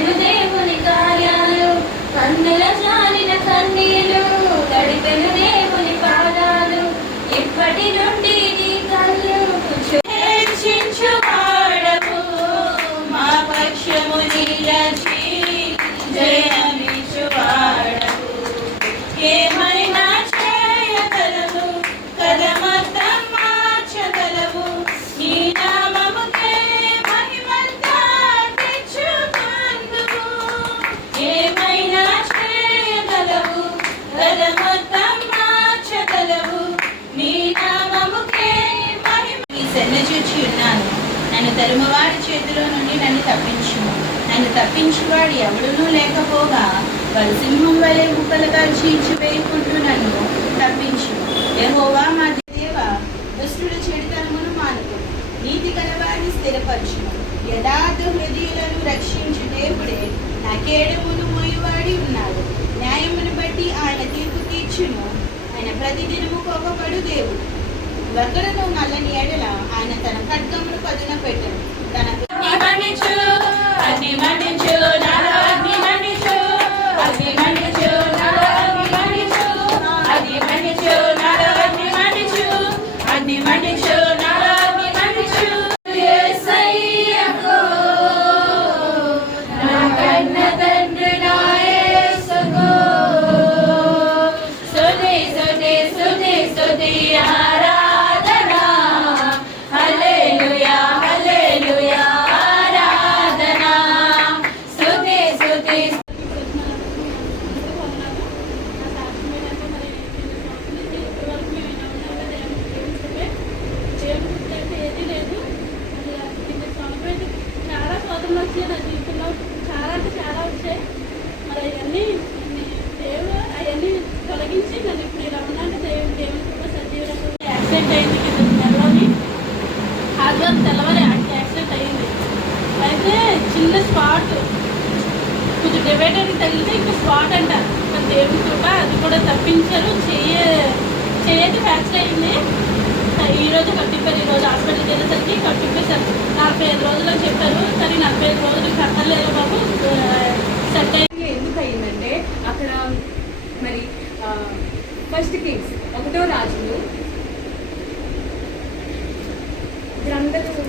జరిపెను దేవుని కార్యాలు, కన్నుల జారిన కన్నీలు తడిపెను దేవుని పాదాలు. ఇప్పటి నుండి నీ కళ్ళు హెచ్చించువాడవు, మా పక్షము నిలచి జయమిచ్చువాడవు. ఏమైనా చేయగలవు, కదమతం మార్చగలవు, నీ నామముకే మహిమంతా తెచ్చుకొందువు. ఏమైనా చేయగలవు, కదమతం మార్చగలవు, నీ నామముకే మహిమ. సెన్నచూచి ఉన్నాను, నన్ను తరుమువాడి చేతిలో నుండి నన్ను తప్పించుము. నన్ను తప్పించువాడు ఎవడునూ లేకపోగా వాడు సింహం వలె ముక్కలుగా చీల్చివేయకుంటూ నన్ను తప్పించు. యెహోవా మా దేవా, దుష్టుల చెడుతనమును మానుకు, నీతి గలవారిని స్థిరపరచుము. యథార్థ హృదయులను రక్షించు దేవుడే నా కేడమును మోయువాడి ఉన్నాడు. న్యాయమును బట్టి ఆయన తీర్పు తీర్చును. ఆయన ప్రతిదినము కోపపడు దేవుడు. ఒకడును నల్లని ఎడల ఆయన తన ఖడ్గమును పదున పెట్టను. తన అగ్ని మండించు, నాలో అగ్ని మండించు, అగ్ని మండించు, నాలో అగ్ని మండించు, అగ్ని మండించు, నాలో అగ్ని మండించు, అగ్ని మండించు, నాలో అగ్ని మండించు. యేసయ్యకు నా కన్న తండ్రి నా యేసుకు స్తుతి స్తుతి స్తుతి స్తుతి ఆరాధన. హల్లెలూయా హల్లెలూయా ఆరాధన. స్తుతి స్తుతి చాలా శోధనలు వచ్చాయి నా జీవితంలో, చాలా అంటే చాలా వచ్చాయి. మరి అవన్నీ అవన్నీ తొలగించి నన్ను ఇప్పుడు ఇలా ఉన్నాను. దేవుని కృప సజీవులకు. యాక్సిడెంట్ అయింది కింద నెలలోని, ఆదివారం తెల్లవారి యాక్సిడెంట్ అయింది. అయితే చిన్న స్పాట్ కొంచెం డివైడర్కి తగిలితే ఇంకా స్పాట్ అంట. మరి దేవుని కృప అది కూడా తప్పించారు. చేయది ఫ్రాక్చర్ అయింది. ఈరోజు కట్టింపారు. ఈరోజు హాస్పిటల్కి వెళ్ళేసరికి కట్టింపేశారు. 45 రోజులు అని చెప్పారు. కానీ 45 రోజులు కట్టలేదు బాబు, సెట్ అయింది. ఎందుకు అయిందంటే అక్కడ మరి ఫస్ట్ కింగ్స్ 1వ రాజులు గ్రంథము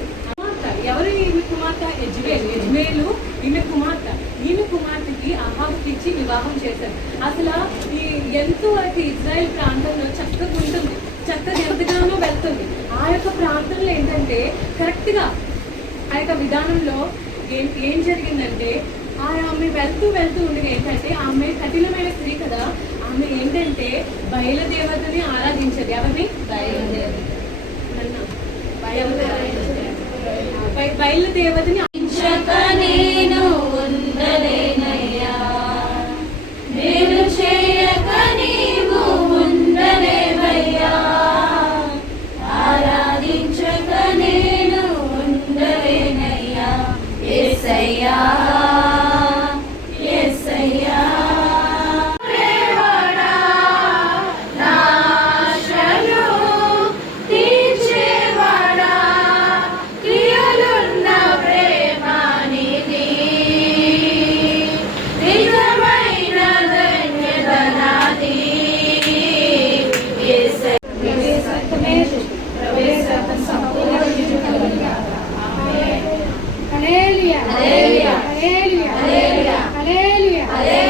ఎవరు ఈమె కుమార్తె? యజ్బేలు ఈమె కుమార్తె. ఈమె కుమార్తెకి అహాబుకి ఇచ్చి వివాహం చేశారు. అసలు ఈ ఎంతో ఇజ్రాయెల్ ప్రాంతంలో చక్కగా ఉంటుంది, చక్కగా ఎంతగానో వెళ్తుంది. ఆ యొక్క ప్రాంతంలో ఏంటంటే కరెక్ట్గా ఆ యొక్క విధానంలో ఏం జరిగిందంటే ఆమె వెళ్తూ ఉండగా ఏంటంటే ఆమె కఠినమైన స్త్రీ కదా. ఆమె ఏంటంటే బయలుదేవతని ఆరాధించదు. ఎవరిని? బయలుదేవతని